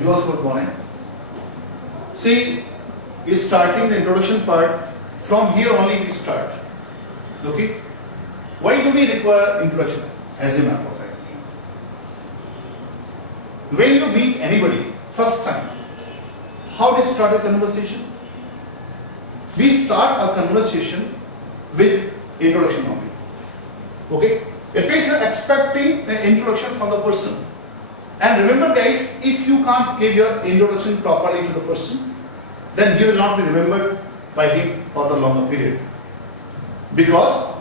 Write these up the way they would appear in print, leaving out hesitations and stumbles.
Yours good morning. See, we starting the introduction part. From here only we start. Okay? Why do we require introduction? As a matter of fact. When you meet anybody, first time, how do you start a conversation? We start a conversation with introduction only. Okay? It means you're expecting an introduction from the person. And remember guys, if you can't give your introduction properly to the person, then you will not be remembered by him for the longer period. Because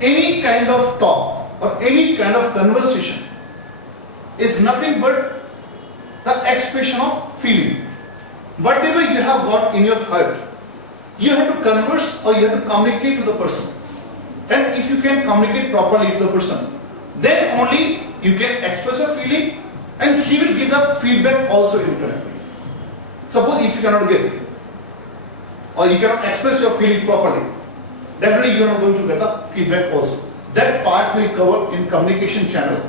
any kind of talk or any kind of conversation is nothing but the expression of feeling. Whatever you have got in your heart, you have to converse or you have to communicate to the person. And if you can communicate properly to the person, then only you can express your feeling and he will give the feedback also in return. Suppose if you cannot give or you cannot express your feelings properly, definitely you are not going to get the feedback also. That part will cover in communication channel.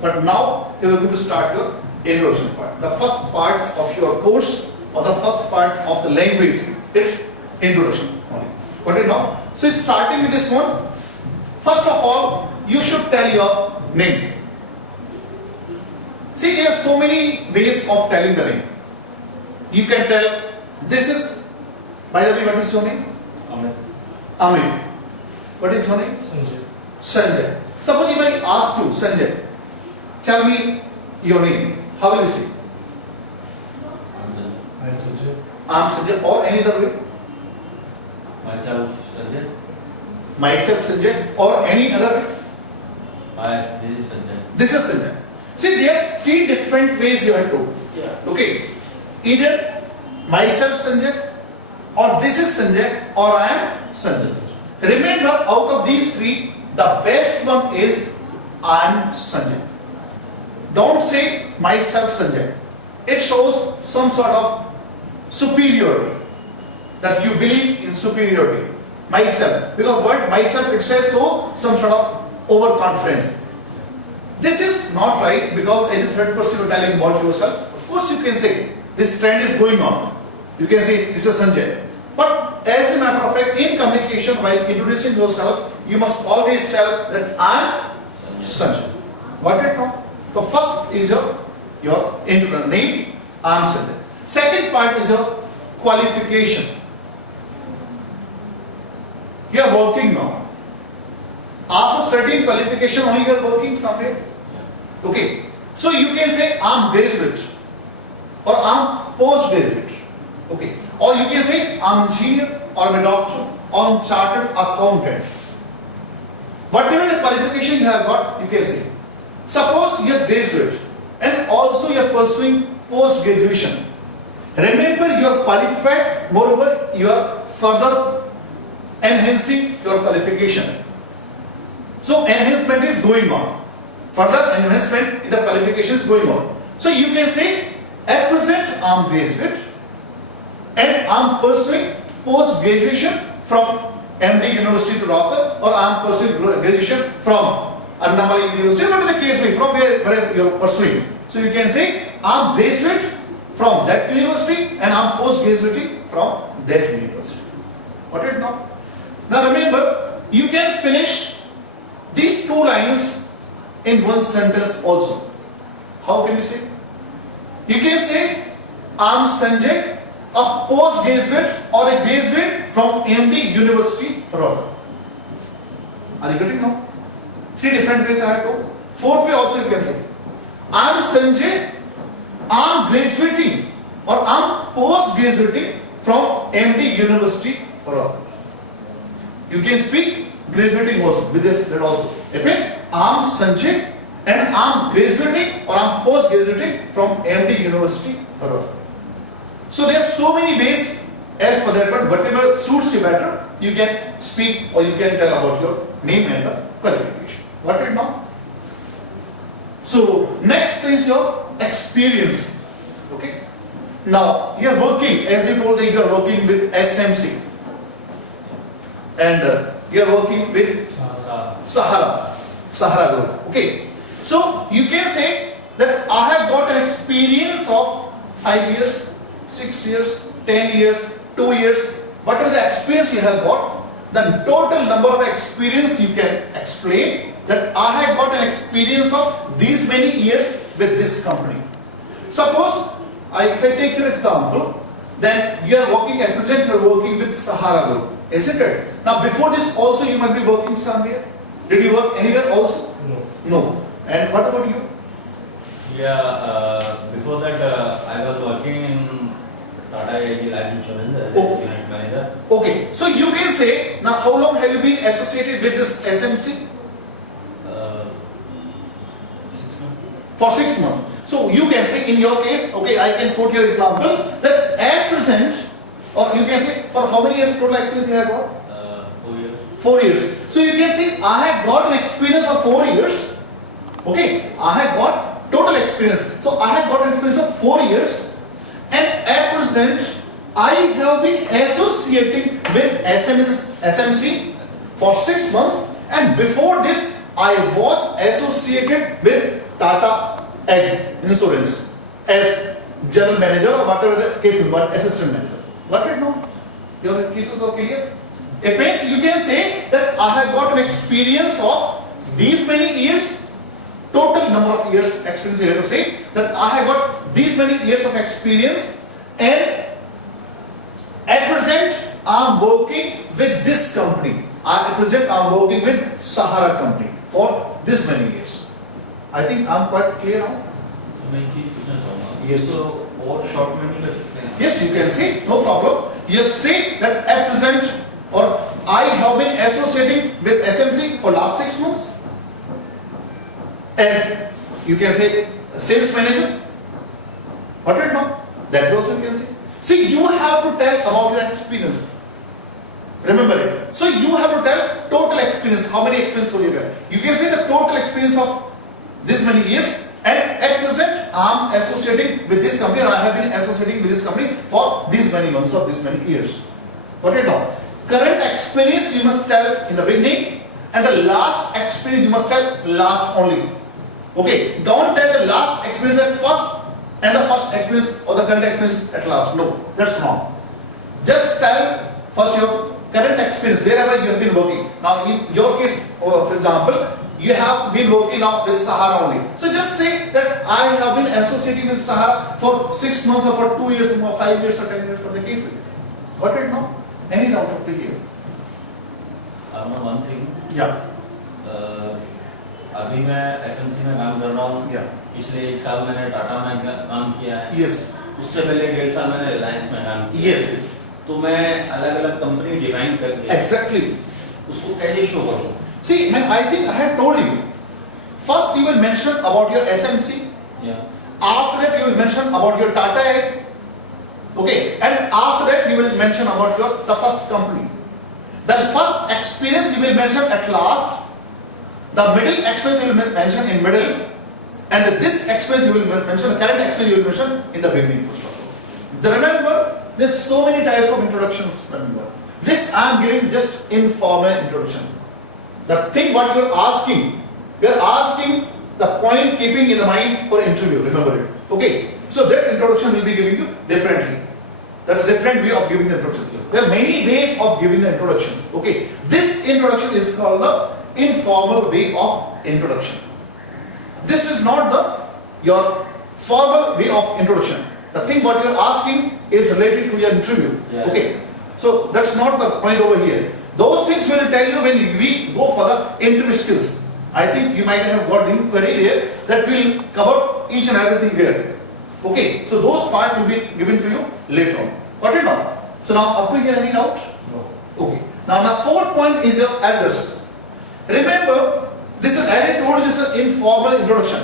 But now you are going to start your introduction part. The first part of your course or the first part of the language is introduction only. Got it now? So starting with this one, first of all, you should tell your name. See, there are so many ways of telling the name. You can tell, this is, by the way, what is your name? Amit. Amit. What is your name? Sanjay. Sanjay. Suppose if I ask you, Sanjay, tell me your name. How will you say? I am Sanjay. I am Sanjay, or any other way? Myself Sanjay. Myself Sanjay, or any other way? Hi, this is Sanjay. This is Sanjay. See, there are three different ways you have to. Yeah. Okay. Either myself Sanjay, or this is Sanjay, or I am Sanjay. Remember, out of these three, the best one is I am Sanjay. Don't say myself Sanjay. It shows some sort of superiority, that you believe in superiority. Myself, because word myself itself shows some sort of overconfidence. This is not right, because as a third person you are telling about yourself. Of course you can say this trend is going on. You can say this is Sanjay. But as a matter of fact, in communication, while introducing yourself, you must always tell that I am Sanjay. Got it now? So first is your name, I am Sanjay. Second part is your qualification. You are working now. After certain qualification only you are working somewhere. Okay. So you can say I am graduate or I am postgraduate. Okay. Or you can say I am engineer or I am a doctor or I am chartered accountant. Whatever the qualification you have got, you can say. Suppose you are graduate and also you are pursuing post-graduation. Remember, you are qualified, moreover you are further enhancing your qualification. So enhancement is going on. Further enhancement in the qualification is going on. So you can say, at present I am graduate and I am pursuing post-graduation from MD University to Rocker, or I am pursuing graduation from Annamala University, whatever the case may be, from where you are pursuing. So you can say, I am graduate from that university and I am post-graduating from that university. Got it now? Now remember, you can finish these two lines in one sentence also. How can you say? You can say, I am Sanjay, a post-graduate or a graduate from MD University, Rotterdam. Are you getting now? Three different ways I have to. Fourth way also you can say, I am Sanjay, I am graduating or I am post-graduating from MD University, Rotterdam. You can speak graduating also with that also. It means I am Sanjay and I am graduating or I am post-graduating from MD University, Rotterdam. So there are so many ways as for that, but whatever suits you better, you can speak or you can tell about your name and the qualification. Got it now? So next is your experience. Okay. Now you are working, as you told, you are working with SMC and you are working with Sahara Group. Okay. So you can say that I have got an experience of 5 years, 6 years, 10 years, 2 years, whatever the experience you have got, the total number of experience you can explain that I have got an experience of these many years with this company. Suppose, if I take your example, then you are working, at present you are working with Sahara Group, isn't it? Now before this also you might be working somewhere. Did you work anywhere also? No. No. And what about you? Yeah, before that I was working in Tata AIG Life Insurance as a Oh. unit manager. Okay, so you can say, now how long have you been associated with this SMC? 6 months. For 6 months. So you can say in your case, okay, I can quote your example, that at present, or you can say for how many years total experience you have got? 4 years. 4 years. So you can say I have got an experience of 4 years. Okay, I have got total experience. So I have got an experience of 4 years, and at present I have been associating with SMC for 6 months, and before this I was associated with Tata Ag Insurance as general manager or whatever the case, but assistant manager. Got it now? Your cases are clear? It means you can say that I have got an experience of these many years, total number of years experience you have to say that I have got these many years of experience, and at present I am working with this company. At present I am working with Sahara company for this many years. I think I am quite clear now. तो मैं एक चीज पूछना चाहूँगा. Yes. तो और short में नहीं कर सकते हैं. Yes, you can say, no problem. Just say that at present, or I have been associating with SMC for last 6 months as, you can say, sales manager. What it now? That also you can say. See, you have to tell about your experience. Remember it. So you have to tell total experience. How many experience will you get? You can say the total experience of this many years, and at present I am associating with this company, or I have been associating with this company for these many months or these many years. Got it now? Current experience you must tell in the beginning, and the last experience you must tell last only. Okay, don't tell the last experience at first and the first experience or the current experience at last. No, that's wrong. Just tell first your current experience wherever you have been working. Now in your case, for example, you have been working now with Sahara only. So just say that I have been associating with Sahara for 6 months or for 2 years or 5 years or 10 years for the case will be. Got it now? Any doubt up to here? one thing. Yeah. अभी मैं SMC में काम कर रहा हूँ. Yeah. पिछले 1 साल मैंने टाटा में काम किया है. Yes. उससे पहले 1.5 साल मैंने रिलायंस में काम किया. Yes. Yes. तो मैं अलग-अलग कंपनी डिफाइन करके Exactly. उसको कैसे शो करूँ? See, man, I think I had told you. First, you will mention about your SMC. Yeah. After that, you will mention about your Tata Ag. Okay, and after that, you will mention about the first company. The first experience you will mention at last. The middle experience you will mention in middle, and this experience you will mention, the current experience you will mention in the beginning. Remember, there's so many types of introductions. Remember, this I am giving just informal introduction. The thing what you are asking the point keeping in the mind for interview. Remember it. Okay, so that introduction will be giving you differently. That's a different way of giving the introduction. There are many ways of giving the introductions. Okay, this introduction is called the informal way of introduction. This is not your formal way of introduction. The thing what you are asking is related to your interview. Yeah. Okay, so that's not the point over here. Those things will tell you when we go for the interview skills. I think you might have got the inquiry there that will cover each and everything there. Okay, so those parts will be given to you later on. Got it now? So now up to here, any doubt? No. Okay. Now fourth point is your address. Remember, this is, as I told you, this is an informal introduction.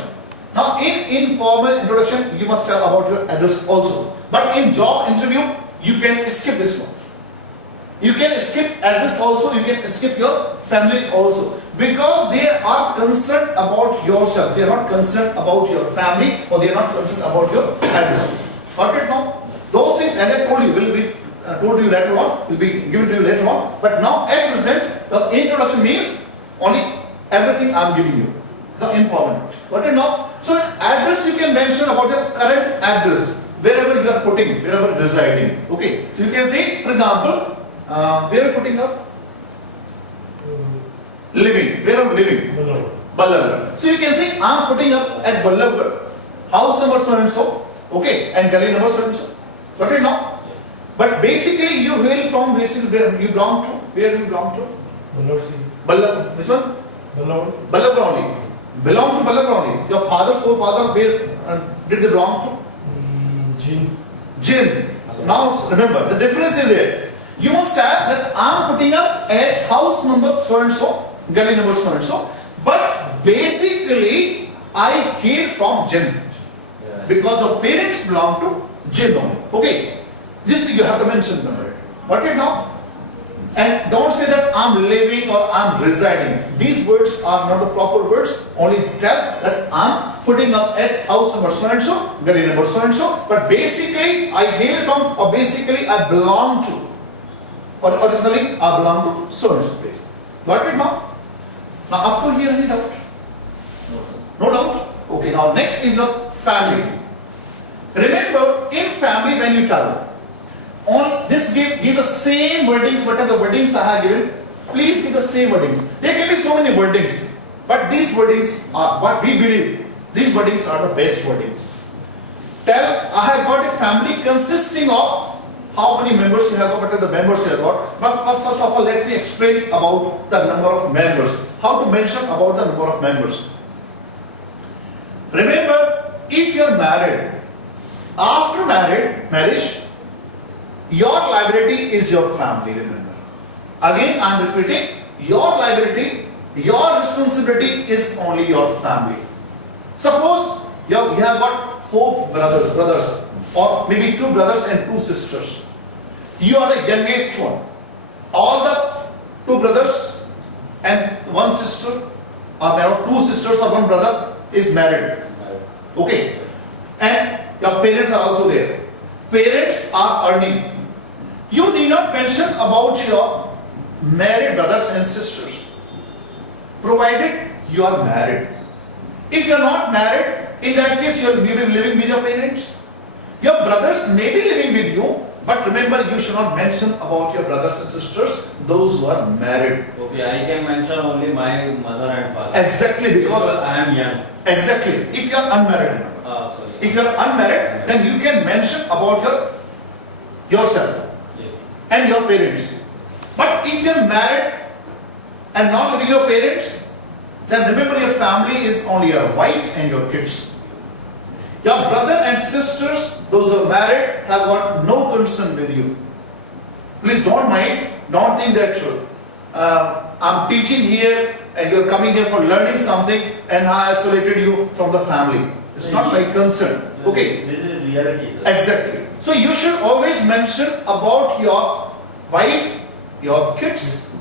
Now in informal introduction, you must tell about your address also. But in job interview, you can skip this one. You can skip address also, you can skip your families also. Because they are concerned about yourself. They are not concerned about your family, or they are not concerned about your address. Got it now? Those things, as I told you, will be told to you later on, will be given to you later on. But now at present, the introduction means only everything I am giving you. The informal introduction. Got it now? So in address you can mention about your current address. wherever you are putting, wherever residing. Okay. So you can say, for example, where are you putting up? Living. Where are you living? Ballabgarh. So you can say, I am putting up at Ballabgarh, house number so and so, okay, and gully number so and so. Got it now? But basically, you hail from where you belong to. Where do you belong to? Ballabgarh. Which one? Ballabgarh only. Belong to Ballabgarh only. Your father's forefather, where did they belong to? Jind. So now remember, the difference is there. You must have that I am putting up at house number so and so, gully number so and so. But basically, I hail from Jind because the parents belong to Jind only. Okay, this you have to mention them. Got it now? And don't say that I'm living or I'm residing. These words are not the proper words. Only tell that I'm putting up at house number so and so, gully number so and so. But basically, I hail from, or basically, I belong to, or originally, I belong to so and so place. Got it now? Now, up to here, any doubt? No doubt? Okay, now next is the family. Remember, in family, when you tell, on this give the same wordings, whatever the wordings I have given, please give the same wordings. There can be so many wordings, but these wordings are what we believe. These wordings are the best wordings. Tell, I have got a family consisting of how many members you have got, what are the members you have got. But first of all, let me explain about the number of members. How to mention about the number of members. Remember, if you are married, after marriage, your liability is your family, remember. Again, I am repeating, your liability, your responsibility is only your family. Suppose you have got 4 brothers, or maybe 2 brothers and 2 sisters. You are the youngest one. All the 2 brothers and 1 sister, or there are 2 sisters or 1 brother is married. Okay. And your parents are also there. Parents are earning. You need not mention about your married brothers and sisters, provided you are married. If you are not married, in that case you will be living with your parents. Your brothers may be living with you, but remember, you should not mention about your brothers and sisters, those who are married. Okay, I can mention only my mother and father. Exactly, because I am young. Exactly. If you are unmarried, Sorry. if you are unmarried, then you can mention about yourself and your parents. But if you are married and not living with your parents, then remember your family is only your wife and your kids. Your brother and sisters, those who are married, have got no concern with you. Please don't mind, don't think that I'm teaching here and you're coming here for learning something and I isolated you from the family. It's not my concern. Okay. This is reality. Sir. Exactly. So you should always mention about your wife, your kids,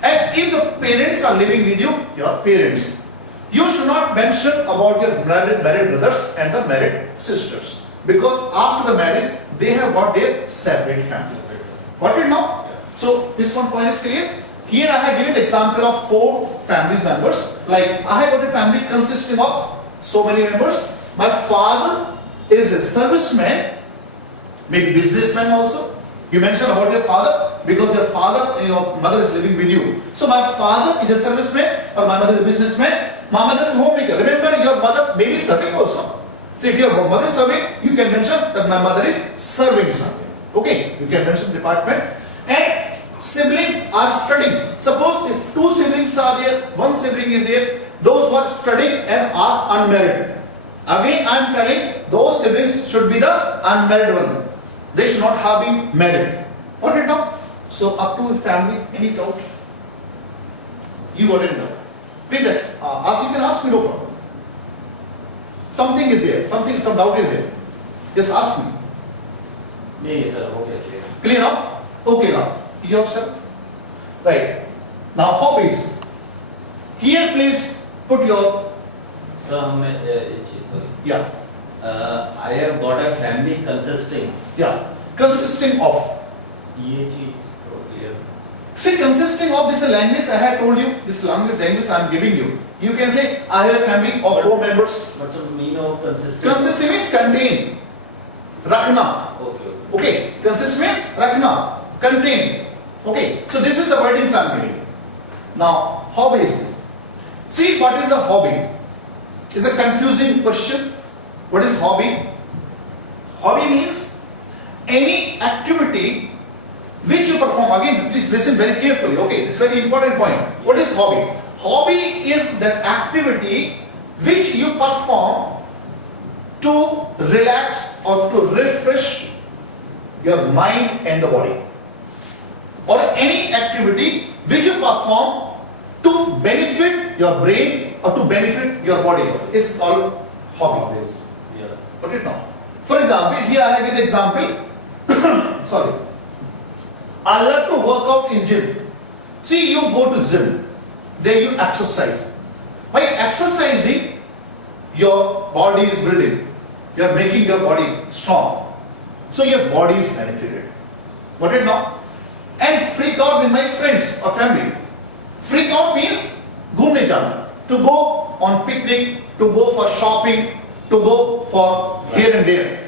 and if the parents are living with you, your parents. You should not mention about your married brothers and the married sisters, because after the marriage they have got their separate family. Got it now? So this one point is clear. Here I have given the example of 4 family members. Like I have got a family consisting of so many members. My father is a serviceman, maybe businessman also. You mentioned about your father because your father and your mother is living with you. So my father is a serviceman or my mother is a businessman. My mother is a homemaker. Remember, your mother may be serving also. So if your mother is serving, you can mention that my mother is serving something. Okay, you can mention department. And siblings are studying. Suppose if 2 siblings are there, 1 sibling is there, those who are studying and are unmarried. Again, I am telling those siblings should be the unmarried one. They should not have been married. Got it now? So up to family, any doubt? You got it now. Please ask. You can ask me, no problem. Something is there. Some doubt is there. Just ask me. Yes, sir. Okay, clear. Clear now? Okay now. Yourself. Right. Now hobbies. Here please put your. Sorry. Yeah. I have got a family consisting. Yeah. Consisting of. Clear. See, consisting of this language I have told you, this language I am giving you. You can say, I have a family of 4 members. What's the meaning of consisting? Consisting means contain. Rakhna. Okay. Okay, consist means rakhna, contain. Okay, so this is the wordings I am giving. Now, hobby is this. See, what is a hobby? It's a confusing question. What is hobby? Hobby means any activity which you perform. Again, please listen very carefully. Okay, this is a very important point. What is hobby? Hobby is that activity which you perform to relax or to refresh your mind and the body, or any activity which you perform to benefit your brain or to benefit your body is called hobby. Yeah. Got it now? For example, here I have an example. Sorry. I love to work out in gym. See, you go to gym, there you exercise. By exercising, your body is building. You are making your body strong. So your body is benefited. Got it now? And freak out with my friends or family. Freak out means घूमने जाना, to go on picnic, to go for shopping, to go for here and there.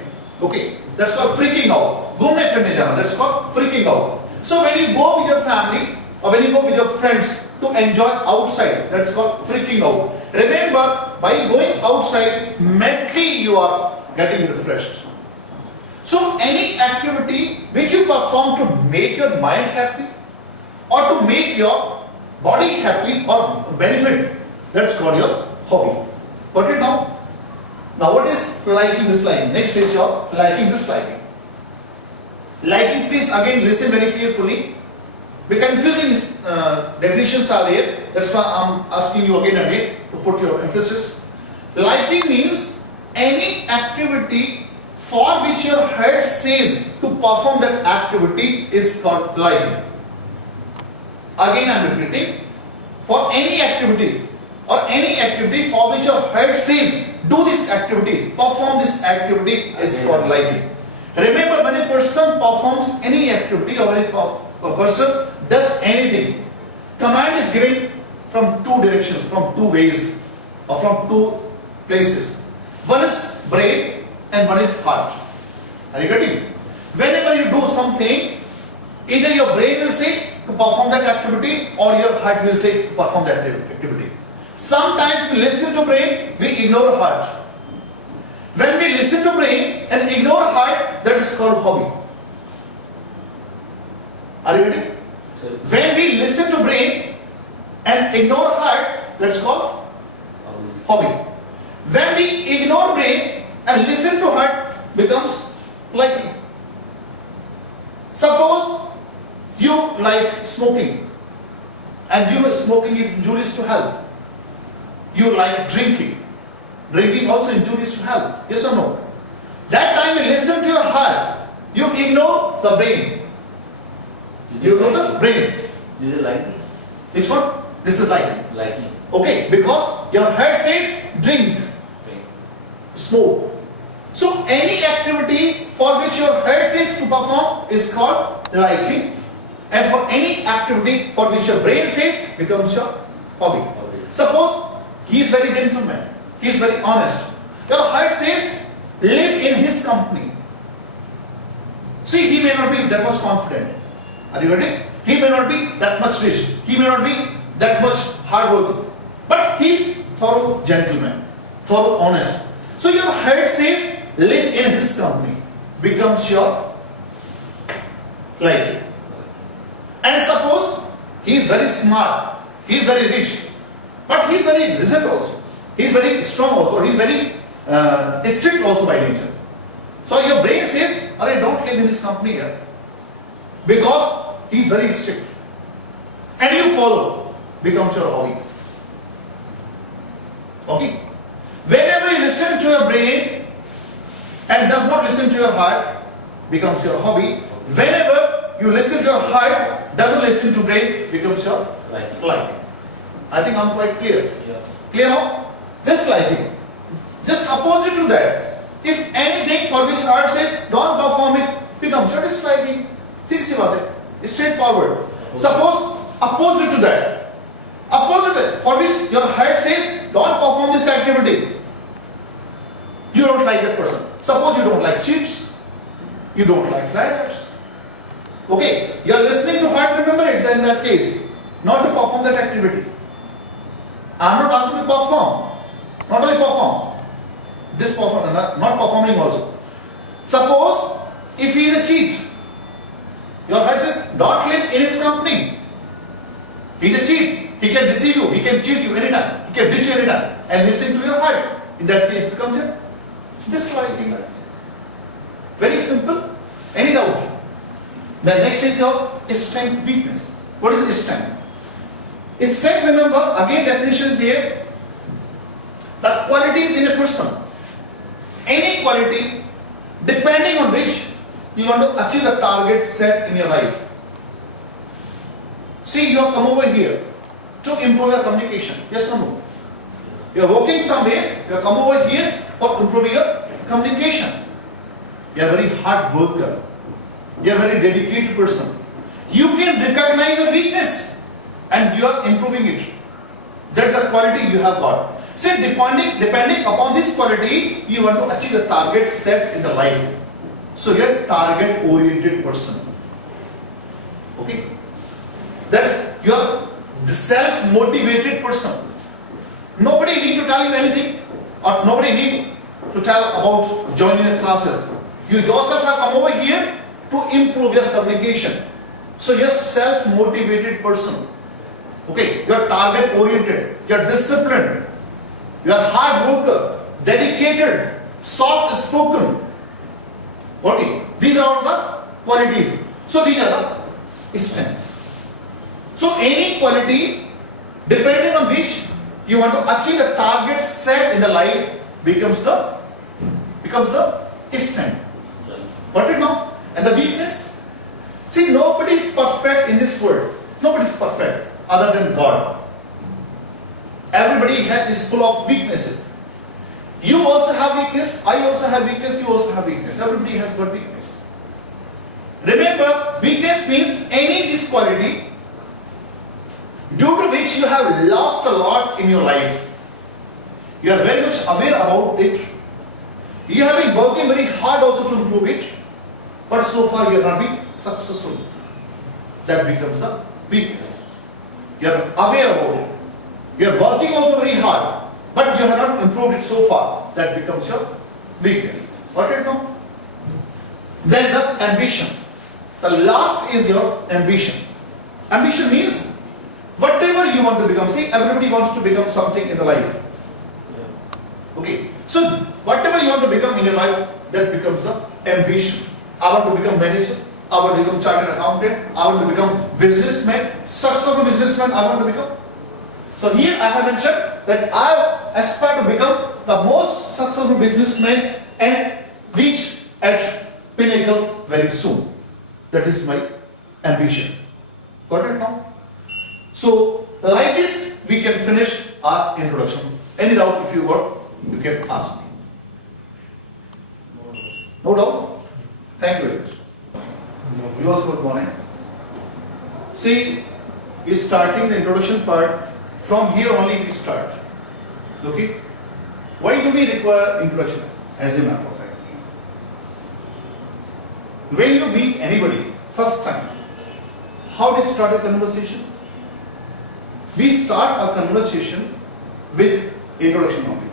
Okay, that's called freaking out. घूमने फिरने जाना, that's called freaking out. So when you go with your family or when you go with your friends to enjoy outside, that's called freaking out. Remember, by going outside, mentally you are getting refreshed. So any activity which you perform to make your mind happy or to make your body happy or benefit, that's called your hobby. Got it now? Now what is liking, disliking? Next is your liking, disliking. Liking, please again listen very carefully. The confusing definitions are there. That's why I'm asking you again and again to put your emphasis. Liking means any activity for which your head says to perform that activity is called liking. Again I am repeating. For any activity or any activity for which your head says do this activity, perform this activity is called liking. Remember, when a person performs any activity or when a person does anything, command is given from two directions, from two ways or from two places. One is brain and one is heart. Are you getting? Whenever you do something, either your brain will say to perform that activity or your heart will say to perform that activity. Sometimes we listen to brain, we ignore heart. When we listen to brain and ignore heart, that is called hobby. Are you ready? When we listen to brain and ignore heart, that's called hobby. When we ignore brain and listen to heart, becomes liking. Suppose you like smoking and you know smoking is injurious to health. You like drinking. Drinking also injurious to health. Yes or no? That time you listen to your heart, you ignore the brain. You ignore the brain. This is liking. Which one? This is liking. Liking. Okay, because your head says drink, smoke. So any activity for which your head says to perform is called liking, and for any activity for which your brain says becomes your hobby. Suppose he is very gentleman, he is very honest. Your heart says live in his company. See, he may not be that much confident. Are you getting? He may not be that much rich. He may not be that much hardworking. But he is thorough gentleman, thorough honest. So your head says live in his company becomes your liking. And suppose he is very smart, he is very rich, but he is very rigid also. He is very strong also. He is very strict also by nature. So your brain says, "Arey, don't live in his company here," because he is very strict. And you follow, becomes your hobby. Okay. Whenever you listen to your brain and does not listen to your heart, becomes your hobby. Whenever you listen to your heart, doesn't listen to brain, becomes your liking. I think I'm quite clear. Yeah. Clear now? This liking. Just opposite to that. If anything for which heart says don't perform it, becomes your disliking. See what it? Straightforward. Suppose opposite to that. Opposite for which your heart says don't perform this activity. You don't like that person. Suppose you don't like cheats, You don't like liars. Okay, you are listening to heart, remember it then in that case, not to perform that activity. I am not asking to perform, not only perform, this perform, not performing also. Suppose if he is a cheat, your heart says, don't live in his company. He is a cheat, he can deceive you, he can cheat you anytime, he can ditch you anytime, and listening to your heart, in that case it becomes a disliking. Very simple. Any doubt? The next is your strength, weakness. What is strength? Strength, remember, again definition is there. The qualities in a person. Any quality depending on which you want to achieve the target set in your life. See, you have come over here to improve your communication. Yes or no? You are working somewhere, you have come over here for improving your communication. You are a very hard worker. You are a very dedicated person. You can recognize a weakness and you are improving it. That's a quality you have got. See, depending upon this quality, you want to achieve the target set in the life. So you are a target-oriented person. Okay? That's you are the self-motivated person. Nobody need to tell you anything, or nobody need to tell about joining the classes. You yourself have come over here to improve your communication. So you are self-motivated person. Okay, you are target-oriented, you are disciplined, you are hard worker, dedicated, soft-spoken. Okay, these are all the qualities. So these are the strengths. So any quality, depending on which you want to achieve a target set in the life, becomes the strength. Got it now? And the weakness? See, nobody is perfect in this world. Nobody is perfect other than God. Everybody is full of weaknesses. You also have weakness, I also have weakness, you also have weakness. Everybody has got weakness. Remember, weakness means any disquality due to which you have lost a lot in your life. You are very much aware about it. You have been working very hard also to improve it, but so far you have not been successful. That becomes the weakness. You are aware about it. You are working also very hard, but you have not improved it so far. That becomes your weakness. Got it now? Then the ambition. The last is your ambition. Ambition means whatever you want to become. See, everybody wants to become something in the life. Okay. So whatever you want to become in your life, that becomes the ambition. I want to become manager. I want to become chartered accountant. I want to become businessman. Successful businessman I want to become. So here I have mentioned that I aspire to become the most successful businessman and reach at pinnacle very soon. That is my ambition. Got it now? So like this we can finish our introduction. Any doubt if you got, you can ask me. No doubt? Thank you very much. You also good morning. See, we are starting the introduction part. From here only we start. Okay? Why do we require introduction? As a matter of fact. When you meet anybody, first time, how do you start a conversation? We start our conversation with introduction only.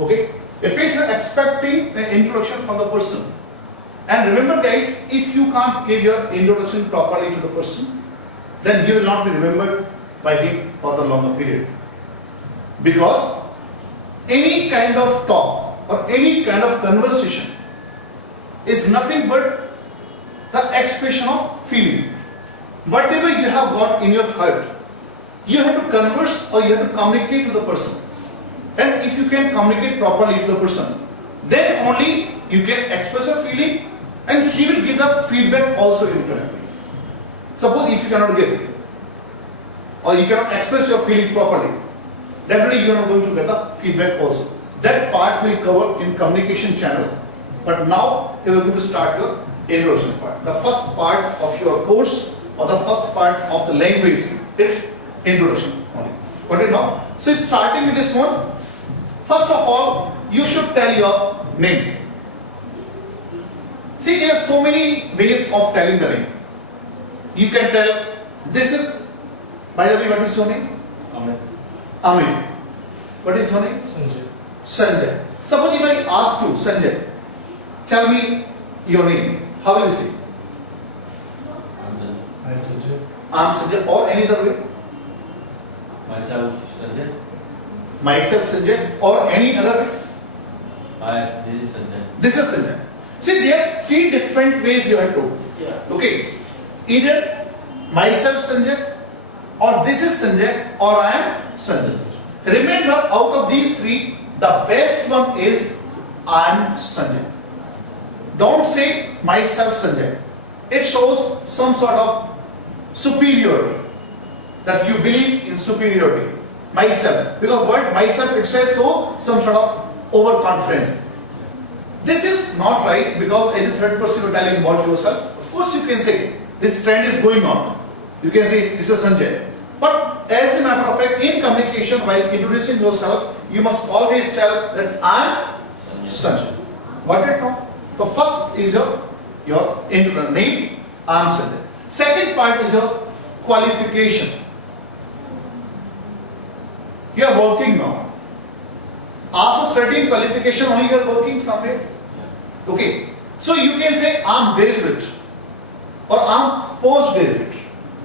Okay? It means you are expecting an introduction from the person. And remember guys, if you can't give your introduction properly to the person, then you will not be remembered by him for the longer period. Because any kind of talk or any kind of conversation is nothing but the expression of feeling. Whatever you have got in your heart, you have to converse or you have to communicate to the person. And if you can communicate properly to the person, then only you can express your feeling and he will give the feedback also in return. Suppose if you cannot give it, or you cannot express your feelings properly, definitely you are not going to get the feedback also. That part will cover in communication channel. But now you are going to start your introduction part. The first part of your course or the first part of the language is introduction only. Got it now? So starting with this one, first of all, you should tell your name. See, there are so many ways of telling the name. You can tell, this is, by the way, what is your name? Amit. Amit. What is your name? Sanjay. Sanjay. Suppose if I ask you, Sanjay, tell me your name. How will you say? I'm Sanjay. I am Sanjay. I am Sanjay, or any other way? Myself Sanjay. Myself Sanjay, or any other way? Hi, this is Sanjay. This is Sanjay. See, there are three different ways you have to. Yeah. Okay. Either myself Sanjay, or this is Sanjay, or I am Sanjay. Remember, out of these three, the best one is I am Sanjay. Don't say myself Sanjay. It shows some sort of superiority, that you believe in superiority. Myself, because word myself it says so, some sort of overconfidence. This is not right, because as a third person you are telling about yourself. Of course you can say this trend is going on. You can say this is Sanjay. But as a matter of fact, in communication, while introducing yourself, you must always tell that I am Sanjay. What it now? The first is your name, I am Sanjay. Second part is your qualification. You are working now. After certain qualification only you are working somewhere. Okay. So you can say I am graduate, or I am postgraduate.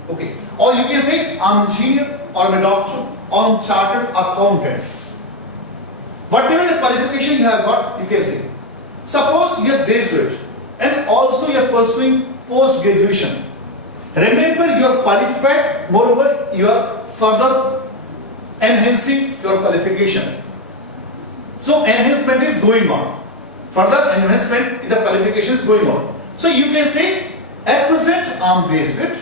Okay. Or you can say I am engineer, or I am a doctor, or I am chartered accountant. Whatever the qualification you have got, you can say. Suppose you are graduate and also you are pursuing post graduation. Remember, you are qualified, moreover you are further enhancing your qualification. So enhancement is going on. Further enhancement in the qualification is going on. So you can say, at present I am graduate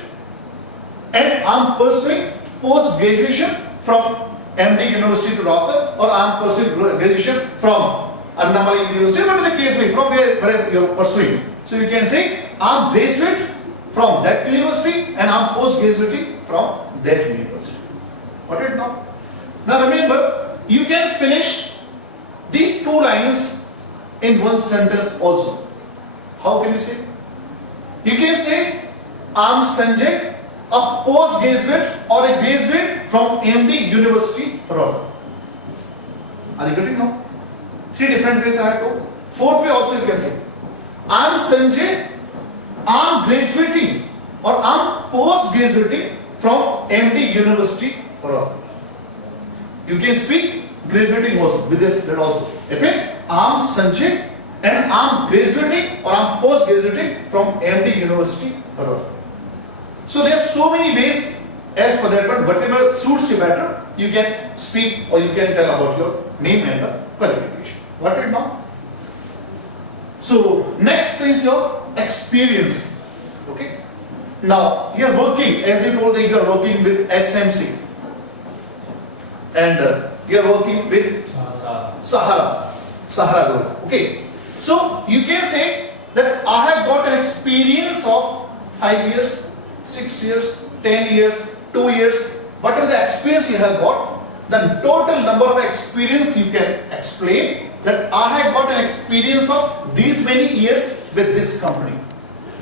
and I am pursuing post graduation from MD University to doctor, or I am pursuing graduation from Annamalai University, whatever the case may be, from where you are pursuing. So you can say, I am graduate from that university and I am post graduating from that university. What is it now? Now remember, you can finish these two lines in one sentence also. How can you say? You can say, I am Sanjay, a postgraduate or a graduate from MD University, Baroda. Are you getting now? Three different ways I have to. Fourth way also you can say, I am Sanjay, I am graduating or I am postgraduating from MD University, Baroda. You can speak graduating also with that also. It means I am Sanjay and I am graduating or I am post-graduating from MD University, Baroda. So there are so many ways as per that, but whatever suits you better, you can speak or you can tell about your name and the qualification. Got it now? So next is your experience. Okay. Now you are working, as you told that you are working with SMC. And you are working with Sahara Group. Okay. So you can say that I have got an experience of 5 years, 6 years, 10 years, 2 years. Whatever the experience you have got, the total number of experience you can explain that I have got an experience of these many years with this company.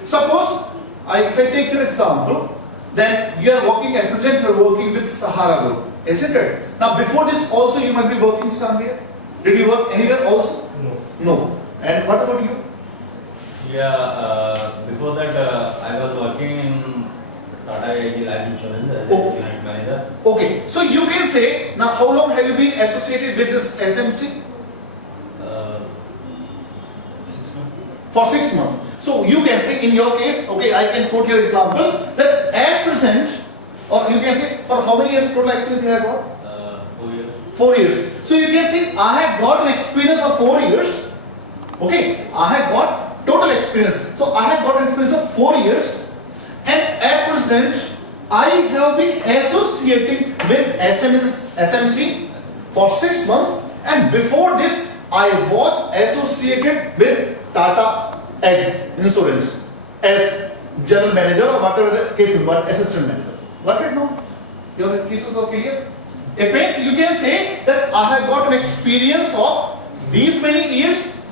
Suppose if I take your example, then you are working at present, you are working with Sahara Group. Isn't it? Now before this also you might be working somewhere. Did you work anywhere also? No. No. And what about you? Yeah, before that I was working in Tata AIG Life Insurance as a Oh. unit manager. Okay. So you can say, now how long have you been associated with this SMC? 6 months. For 6 months. So you can say in your case, okay, I can quote your example that at present, or you can say for how many years total experience you have got? 4 years. 4 years. So you can say I have got an experience of 4 years. Okay, I have got total experience. So I have got an experience of 4 years, and at present I have been associating with SMC for 6 months, and before this I was associated with Tata Ag Insurance as general manager or whatever the case, but assistant manager. What right now? Your cases are clear? It means you can say that I have got an experience of these many years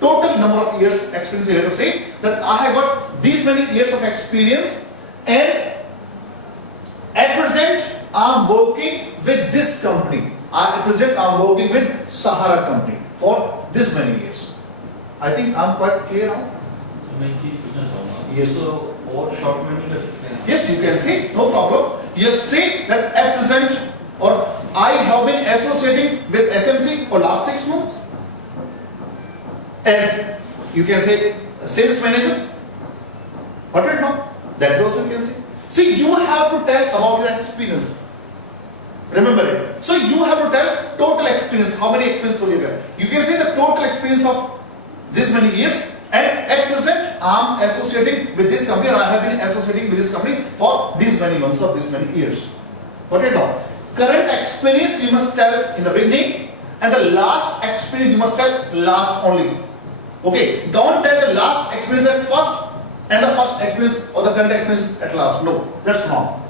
total number of years experience. You have to say that I have got these many years of experience, and at present I am working with this company. At present I am working with Sahara company for this many years. I think I am quite clear now. So मैं एक चीज पूछना चाहूँगा. Yes. So और short में नहीं कर सकते हैं. Yes, you can say, no problem. Just say that at present, or I have been associating with SMC for last 6 months. As you can say, sales manager. What right now? That also you can say. See, you have to tell about your experience. Remember it. So you have to tell total experience. How many experience will you get? You can say the total experience of this many years. And at present, I am associating with this company, or I have been associating with this company for these many months or these many years. Got it now? Current experience you must tell in the beginning, and the last experience you must tell last only. Okay? Don't tell the last experience at first and the first experience or the current experience at last. No, that's wrong.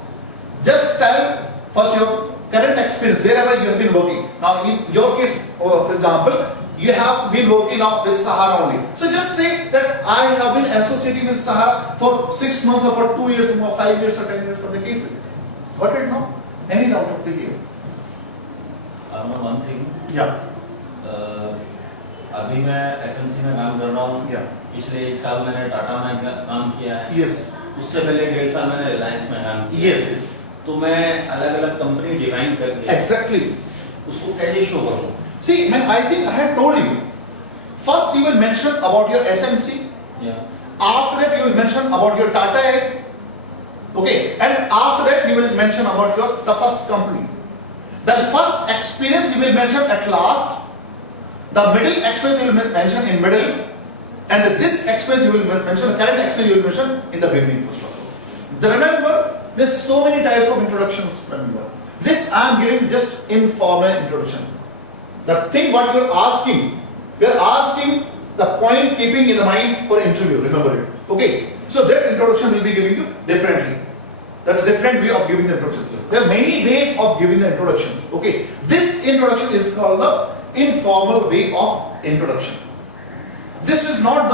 Just tell first your current experience wherever you have been working. Now, in your case, for example, you have been working now with Sahara only. So just say that I have been associating with Sahara for 6 months or for 2 years or 5 years or 10 years, for the case. Got it now? Any doubt of the here? I know one thing. Yeah. अभी मैं SMC में काम कर रहा हूँ. Yeah. पिछले 1 साल मैंने टाटा में काम किया है. Yes. उससे पहले 1.5 साल मैंने रिलायंस में काम किया. Yes. Yes. तो मैं अलग-अलग कंपनी डिफाइन करके Exactly. उसको कैसे शो करूँ? See, man, I think I had told you. First, you will mention about your SMC. Yeah. After that, you will mention about your Tata Egg. Okay. And after that, you will mention about the first company. The first experience you will mention at last. The middle experience you will mention in middle. And this experience you will mention, the current experience you will mention in the beginning. Remember, there's so many types of introductions. Remember, this I am giving just informal introduction. The thing what you are asking the point keeping in the mind for interview. Remember it. Okay. So that introduction will be giving you differently. That's a different way of giving the introduction. There are many ways of giving the introductions. Okay. This introduction is called the informal way of introduction. This is not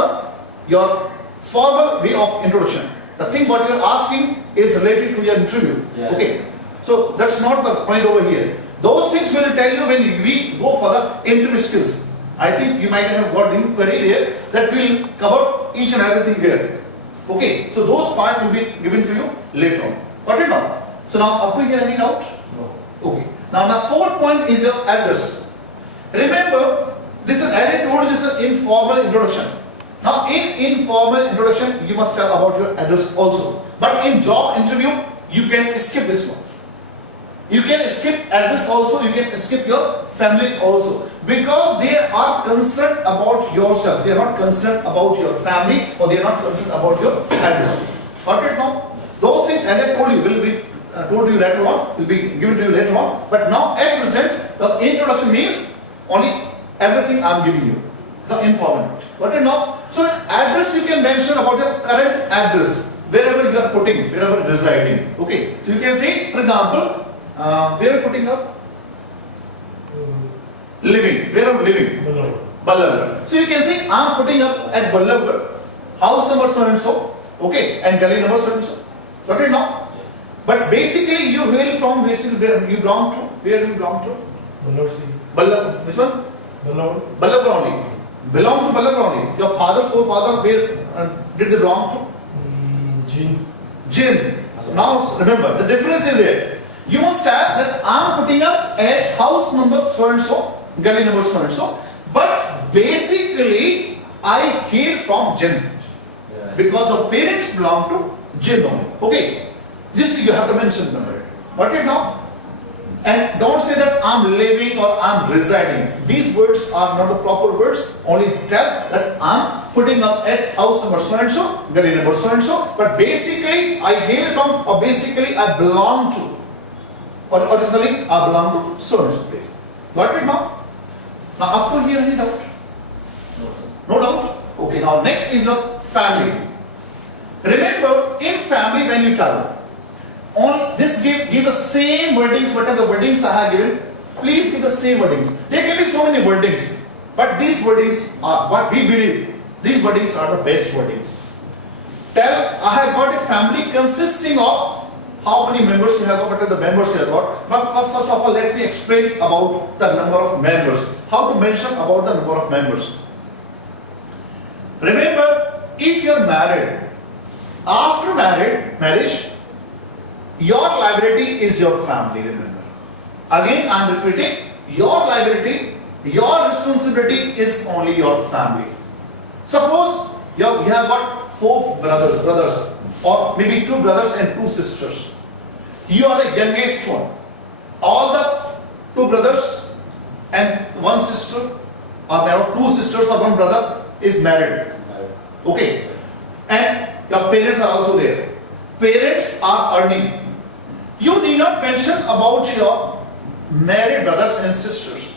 your formal way of introduction. The thing what you are asking is related to your interview. Yeah. Okay. So that's not the point over here. Those things will tell you when we go for the interview skills. I think you might have got the inquiry there that will cover each and everything there. Okay, so those parts will be given to you later on. Got it now? So now, up to here, any doubt? No. Okay. Now, the fourth point is your address. Remember, this is, as I told you, this is an informal introduction. Now, in informal introduction, you must tell about your address also. But in job interview, you can skip this one. You can skip address also, you can skip your families also. Because they are concerned about yourself. They are not concerned about your family, or they are not concerned about your address. Got it now? Those things, as I told you, will be told you later on, will be given to you later on. But now, at present, the introduction means only everything I am giving you. The informal. Got it now? So, address you can mention about your current address, wherever you are putting, wherever residing. Okay. So, you can say, for example, where are you putting up? Living. Where are you living? Ballabgarh. So you can say, I am putting up at Ballabgarh, house number so and so, okay, and gully number so and so. Got it now? But basically, you hail from where you belong to. Where do you belong to? Ballabgarh. Which one? Ballabgarh only. Belong to Ballabgarh only. Your father's forefather, where did they belong to? Jinn. So now remember, the difference is there. You must tell that I am putting up at house number so and so, gully number so and so. But basically, I hail from Jinn. Because the parents belong to Jinn only. Okay. This you have to mention. Got it now? And don't say that I'm living or I'm residing. These words are not the proper words. Only tell that I'm putting up at house number so and so, gully number so and so. But basically, I hail from, or basically, I belong to. Or originally, I belong to so and so place. Got it now? Now, up to here, any doubt? No doubt? Okay, now next is the family. Remember, in family, when you travel, on this give the same wordings, whatever the wordings I have given, please give the same wordings. There can be so many wordings. But these wordings are what we believe. These wordings are the best wordings. Tell, I have got a family consisting of how many members you have got, what are the members you have got. But first of all, let me explain about the number of members. How to mention about the number of members. Remember, if you are married, after marriage, your liability is your family, remember. Again, I am repeating, your liability, your responsibility is only your family. Suppose you have got 4 brothers, or maybe 2 brothers and 2 sisters. You are the youngest one. All the 2 brothers and 1 sister, or there are 2 sisters or 1 brother is married. Okay. And your parents are also there. Parents are earning. You need not mention about your married brothers and sisters,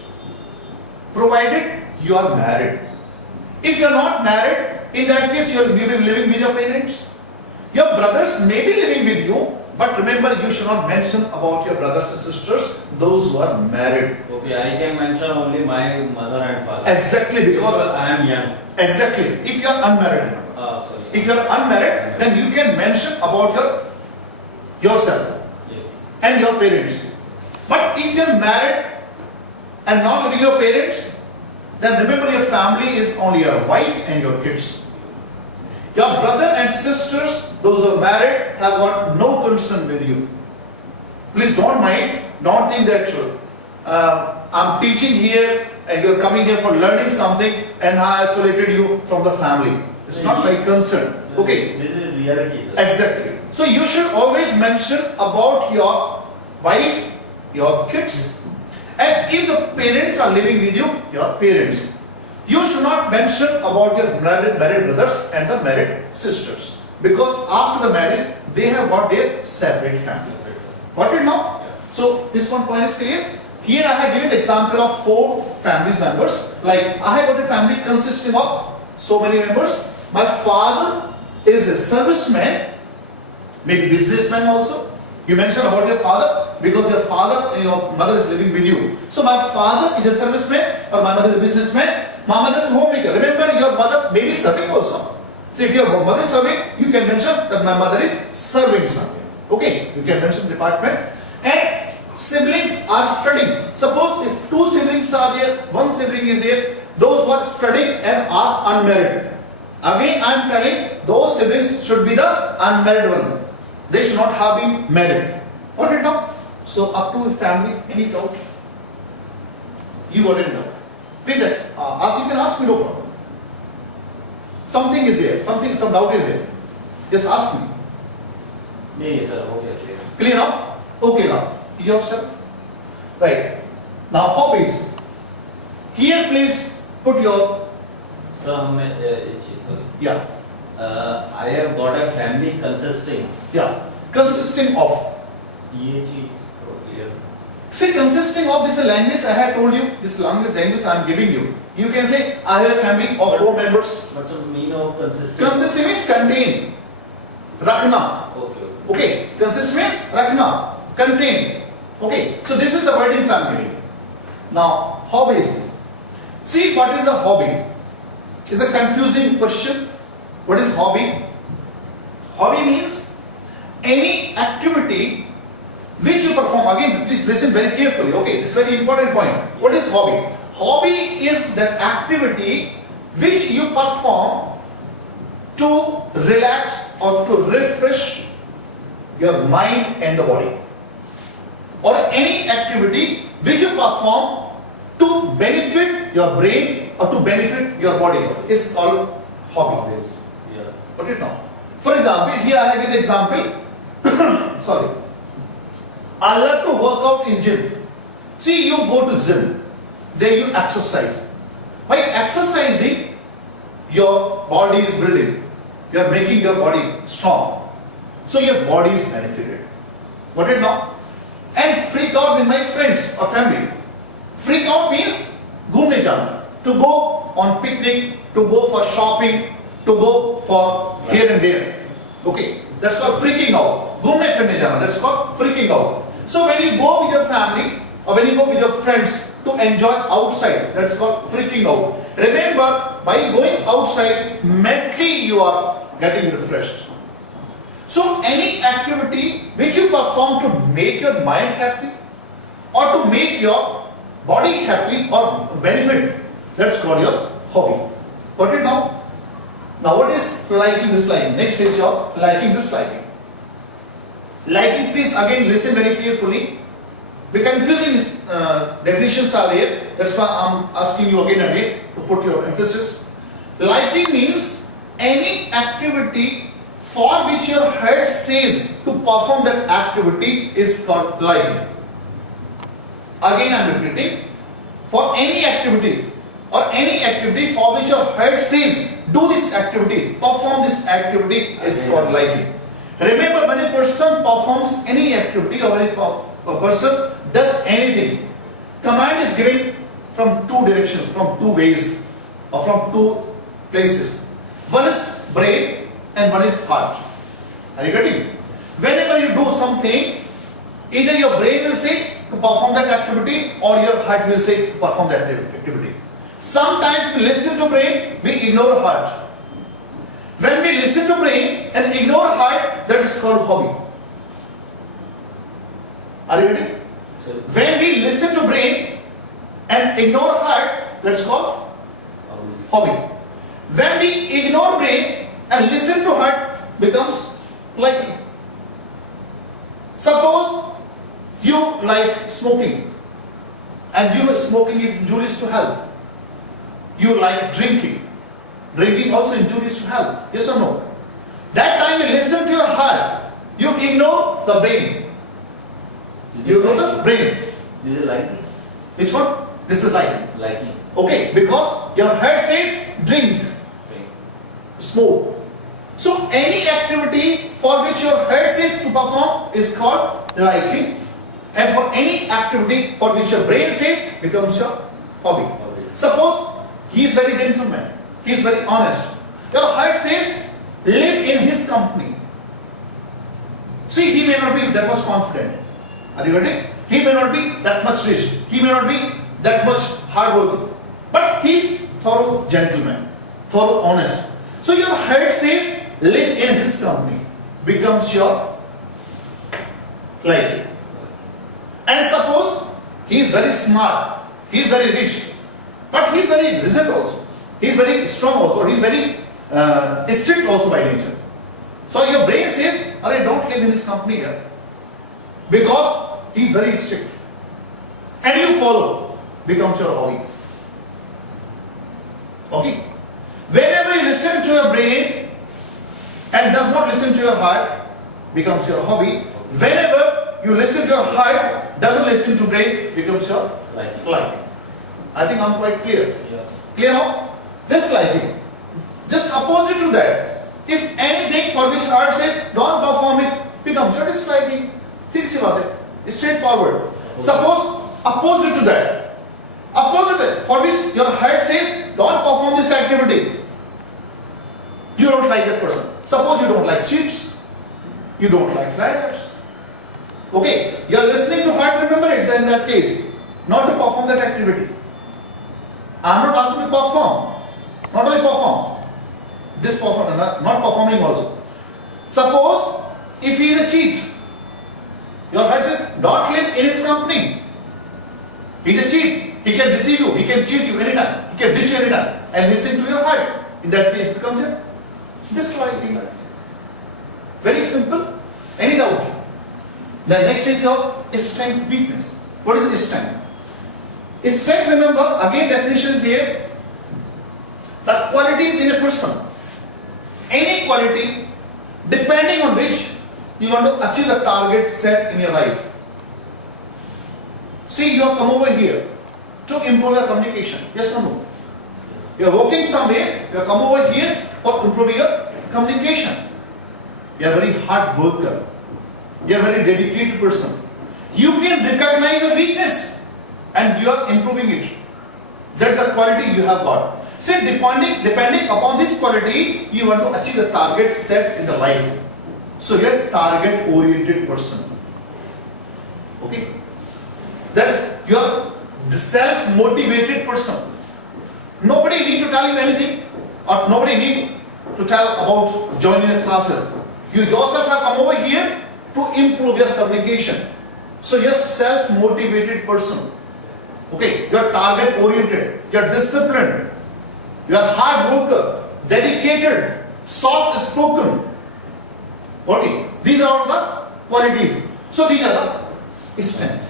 provided you are married. If you are not married, in that case you will be living with your parents. Your brothers may be living with you, but remember, you should not mention about your brothers and sisters, those who are married. Okay, I can mention only my mother and father. Exactly, because I am young. Exactly. If you are unmarried, Sorry. if you are unmarried, then you can mention about yourself and your parents. But if you are married and not living with your parents, then remember, your family is only your wife and your kids. Your brother and sisters, those who are married, have got no concern with you. Please don't mind, don't think that I'm teaching here and you're coming here for learning something and I isolated you from the family. It's not my concern. Okay. This is reality. Exactly. So you should always mention about your wife, your kids, and if the parents are living with you, your parents. You should not mention about your married brothers and the married sisters, because after the marriage they have got their separate family. Got it now? So this one point is clear. Here I have given the example of 4 families members. Like I have got a family consisting of so many members. My father is a serviceman, maybe businessman also. You mentioned about your father because your father and your mother is living with you. So my father is a serviceman or my mother is a businessman. My mother is a homemaker. Remember, your mother may be serving also. So if your mother is serving, you can mention that my mother is serving something. Okay, you can mention department. And siblings are studying. Suppose if 2 siblings are there, 1 sibling is there, those who are studying and are unmarried. Again, I am telling those siblings should be the unmarried one. They should not have been married. Got it now? So up to family, any doubt? You got it now. Please ask. You can ask me, no problem. Something is there, some doubt is there. Just ask me. Yes, sir. Okay, clear. Clear now? Okay now. Yourself. Right. Now hobbies. Here please put your, Sorry. yeah. I have got a family consisting. Yeah. Consisting of. Clear. See, consisting of this language I have told you, this language I am giving you. You can say, I have a family of 4 members. What's the meaning of consisting? Consist means contain. Rakhna. Okay. Okay. Consist means rakhna. Contain. Okay. So this is the wordings I am giving. Now, hobbies. See, what is a hobby? It's a confusing question. What is hobby? Hobby means any activity which you perform. Again, please listen very carefully. Okay, this is very important point. What is hobby? Hobby is that activity which you perform to relax or to refresh your mind and the body. Or any activity which you perform to benefit your brain or to benefit your body is called hobby. Yeah. Put it now. For example, here I have an example. Sorry. I love to work out in gym. See, you go to gym, there you exercise. By exercising, your body is building. You are making your body strong. So your body is benefited. Got it now? And freak out with my friends or family. Freak out means घूमने जाना. To go on picnic, to go for shopping, to go for here and there. Okay, that's called freaking out. घूमने फिरने जाना. That's called freaking out. So when you go with your family or when you go with your friends to enjoy outside. That's called freaking out. Remember, by going outside, mentally you are getting refreshed. So any activity which you perform to make your mind happy or to make your body happy or benefit, that's called your hobby. Got it now? Now what is liking, disliking? Next is your liking, disliking. Liking, please again listen very carefully. The confusing definitions are there. That's why I'm asking you again and again to put your emphasis. Liking means any activity for which your head says to perform that activity is called liking. Again I am repeating. For any activity for which your head says do this activity, perform this activity is called liking. Remember, when a person performs any activity or when a person does anything, command is given from two directions, from two ways or from two places. One is brain and one is heart. Are you getting? Whenever you do something, either your brain will say to perform that activity or your heart will say to perform that activity. Sometimes we listen to brain, we ignore heart. When we listen to brain and ignore heart, that is called hobby. Are you ready? When we listen to brain and ignore heart, that's called hobby. When we ignore brain and listen to heart, becomes liking. Suppose you like smoking and you know smoking is injurious to health. You like drinking. Drinking also injurious to health. Yes or no? That time you listen to your heart. You ignore the brain. You ignore the brain. This is liking. Which one? This is liking. Liking. Okay, because your head says drink, smoke. So any activity for which your head says to perform is called liking. And for any activity for which your brain says becomes your hobby. Suppose he is very gentleman. He is very honest. Your heart says, live in his company. See, he may not be that much confident. Are you ready? He may not be that much rich. He may not be that much hardworking. But he is thorough gentleman, thorough honest. So your heart says, live in his company. Becomes your life. And suppose he is very smart. He is very rich. But he is very reserved also. He is very strong also. He is very strict also by nature. So your brain says, "Arey, don't live in his company here," because he is very strict. And you follow, becomes your hobby. Okay. Whenever you listen to your brain and does not listen to your heart, becomes your hobby. Whenever you listen to your heart, doesn't listen to brain, becomes your liking. I think I'm quite clear. Yeah. Clear now? This liking. Just opposite to that. If anything for which heart says don't perform it, becomes your disliking. See, it's straightforward. Suppose opposite to that. Opposite for which your heart says don't perform this activity. You don't like that person. Suppose you don't like cheats. You don't like liars. Okay, you are listening to heart, remember it in that case. Not to perform that activity. I am not asking to perform. Not only perform. This perform, not performing also. Suppose if he is a cheat. Your heart says, don't live in his company. He is a cheat. He can deceive you. He can cheat you anytime. He can ditch you anytime. And listening to your heart. In that case, it becomes a disliking. Very simple. Any doubt? The next is your strength, weakness. What is strength? Strength, remember, again definition is there. The qualities in a person. Any quality depending on which you want to achieve the target set in your life. See, you have come over here to improve your communication. Yes or no? You are working somewhere, you have come over here for improving your communication. You are a very hard worker. You are a very dedicated person. You can recognize a weakness and you are improving it. That's a quality you have got. See, depending upon this quality, you want to achieve the target set in the life. So you are a target-oriented person. Okay? That's your the self-motivated person. Nobody need to tell you anything, or nobody need to tell about joining the classes. You yourself have come over here to improve your communication. So you're self-motivated person. Okay, you're target-oriented, you're disciplined, you're hard worker, dedicated, soft-spoken. Okay, these are the qualities. So these are the strengths.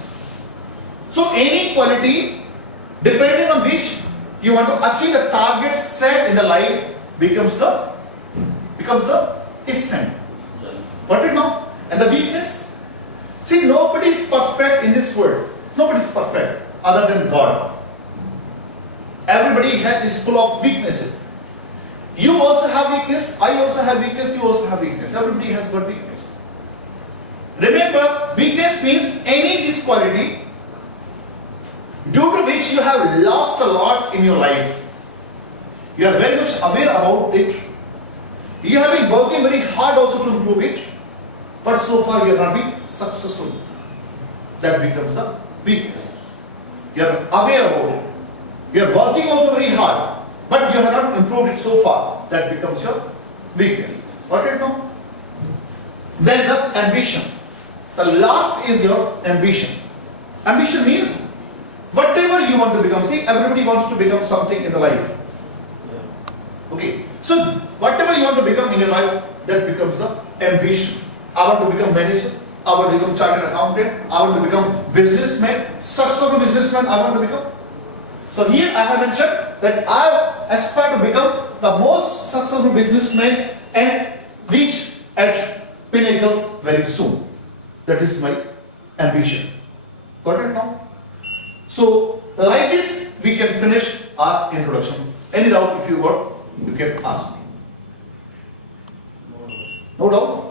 So any quality, depending on which you want to achieve the target set in the life, becomes the strength. Got it now? And the weakness? See, nobody is perfect in this world. Nobody is perfect other than God. Everybody is full of weaknesses. You also have weakness, I also have weakness, you also have weakness. Everybody has got weakness. Remember, weakness means any disquality due to which you have lost a lot in your life. You are very much aware about it. You have been working very hard also to improve it, but so far you have not been successful. That becomes the weakness. You are aware about it. You are working also very hard, but you have not improved it so far. That becomes your weakness. Got it now? Then the ambition. The last is your ambition. Ambition means whatever you want to become. See, everybody wants to become something in the life. Okay. So whatever you want to become in your life, that becomes the ambition. I want to become manager. I want to become chartered accountant. I want to become businessman. Successful businessman I want to become. So here I have mentioned that I aspire to become the most successful businessman and reach at pinnacle very soon. That is my ambition. Got it now? So like this we can finish our introduction. Any doubt if you got, you can ask me. No doubt?